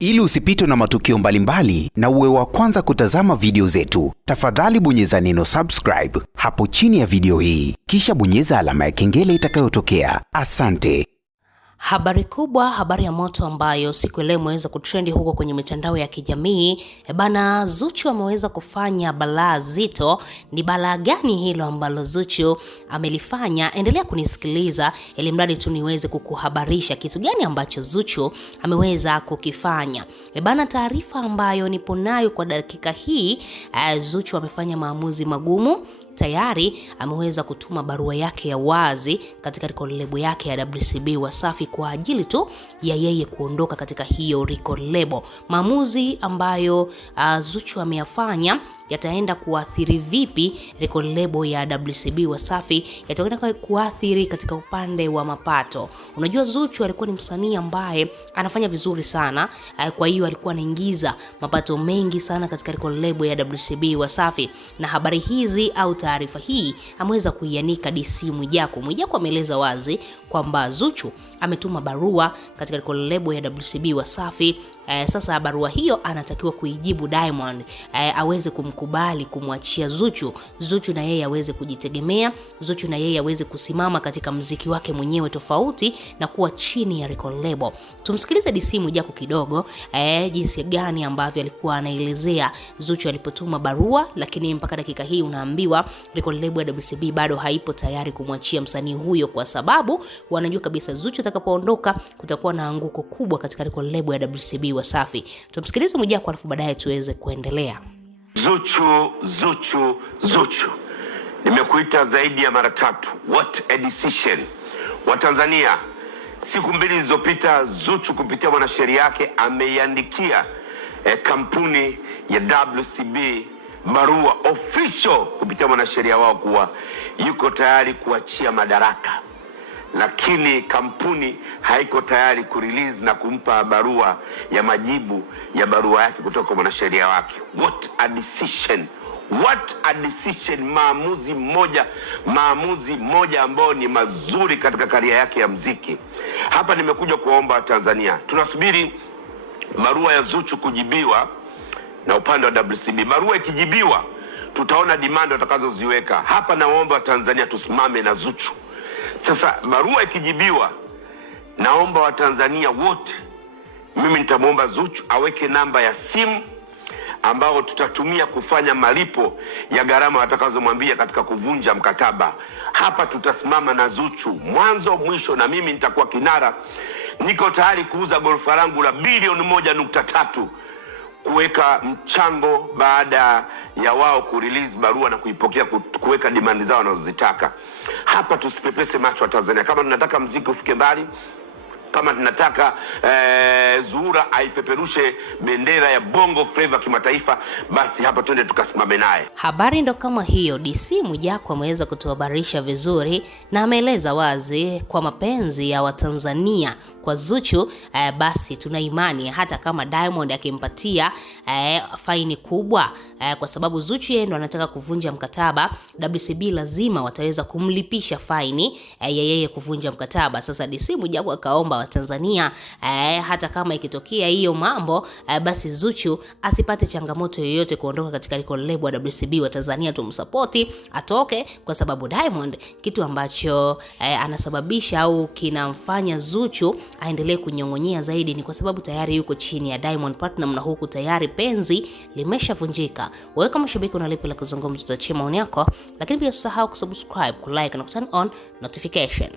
Ili usipitwe na matukio mbalimbali na uwe wa kwanza kutazama video zetu, tafadhali bonyeza neno subscribe hapo chini ya video hii, kisha bonyeza alama ya kengele itakayotokea. Asante. Habari kubwa, habari ya moto ambayo siku leo imeweza kutrendi huko kwenye mitandao ya kijamii. Bana, Zuchu ameweza kufanya balaa zito. Ni balaa gani hilo ambalo Zuchu amelifanya? Endelea kunisikiliza ili mradi tu niweze kukuhabarisha kitu gani ambacho Zuchu ameweza kukifanya. Bana, taarifa ambayo nipo nayo kwa dakika hii, Zuchu amefanya maamuzi magumu. Tayari ameweza kutuma barua yake ya wazi katika record label yake ya WCB Wasafi kwa ajili tu ya yeye kuondoka katika hiyo record label. Maamuzi ambayo Zuchu ameyafanya yataenda kuathiri vipi record label ya WCB Wasafi? Yataenda kuathiri katika upande wa mapato. Unajua Zuchu alikuwa ni msanii ambaye anafanya vizuri sana, kwa hiyo alikuwa anaingiza mapato mengi sana katika record label ya WCB Wasafi, na habari hizi au taarifa hii ameweza kuianika DC Mwijaku. Mwijaku ameeleza wazi kwamba Zuchu ametuma barua katika record label ya WCB Wasafi. Sasa barua hiyo anatakiwa kuijibu Diamond, aweze kumkubali kumwachia Zuchu na yeye aweze kujitegemea, Zuchu na yeye aweze kusimama katika muziki wake mwenyewe tofauti na kuwa chini ya record label. Tumsikilize DC Mwijaku kidogo, jinsi gani ambavyo alikuwa anaelezea Zuchu alipotuma barua, lakini mpaka dakika hii unaambiwa record label ya WCB bado haipo tayari kumwachia msanii huyo, kwa sababu wanajua kabisa Zuchu atakapoondoka kutakuwa na anguko kubwa katika record label ya WCB Wasafi. Tumsikilize Mwijaku alafu baadaye tuweze kuendelea. Zuchu. Nimekuita zaidi ya mara 3. What a decision. Watanzania, siku 2 zilizopita Zuchu kupitia mwanasheria yake ameiandikia kampuni ya WCB barua official kupitia mwanasheria wao kuwa yuko tayari kuachia madaraka, lakini kampuni haiko tayari kurelease na kumpa barua ya majibu ya barua yake kutoka kwa mwanasheria wake. What a decision. Maamuzi moja ambao ni mazuri katika karia yake ya mziki. Hapa nimekuja kuwaomba Tanzania, tunasubiri barua ya Zuchu kujibiwa na upande wa WCB. Barua ikijibiwa tutaona demand watakazoziweka. Hapa naomba Tanzania tusimame na Zuchu. Sasa barua ikijibiwa, naomba Watanzania wote, mimi nitamwomba Zuchu aweke namba ya simu ambao tutatumia kufanya malipo ya gharama watakazomwambia katika kuvunja mkataba. Hapa tutasimama na Zuchu mwanzo mwisho, na mimi nitakuwa kinara. Niko tayari kuuza gorofa langu la bilioni 1.3 kuweka mchango baada ya wao kurelease barua na kuipokea, kuweka demand zao wanazozitaka. Hapa tusipepese macho wa Tanzania. Kama tunataka mziki ufike mbali, kama tunataka Zuhura aipeperushe bendera ya Bongo Flava kimataifa, basi hapa twende tukasimame naye. Habari ndo kama hiyo. DC Mwijaku ameweza kutuhabarisha vizuri na ameeleza wazi kwa mapenzi ya Watanzania kwa Zuchu, basi tuna imani hata kama Diamond akimpatia faini kubwa, kwa sababu Zuchu yeye ndo anataka kuvunja mkataba, WCB lazima wataweza kumlipisha faini ya yeye kuvunja mkataba. Sasa DC Mwijaku akaomba Watanzania, hata kama ikitokea hiyo mambo, basi Zuchu asipate changamoto yoyote kuondoka katika record label ya WCB. Watanzania tumsupporti atoke, kwa sababu Diamond kitu ambacho anasababisha au kinamfanya Zuchu aendelee kunyongonyea zaidi ni kwa sababu tayari yuko chini ya Diamond Platinum, na huku tayari penzi limeshavunjika. Wewe kama shabiki una lipi la kuzungumza? Tuachie maoni yako, lakini pia usisahau kusubscribe, kulike na turn on notification.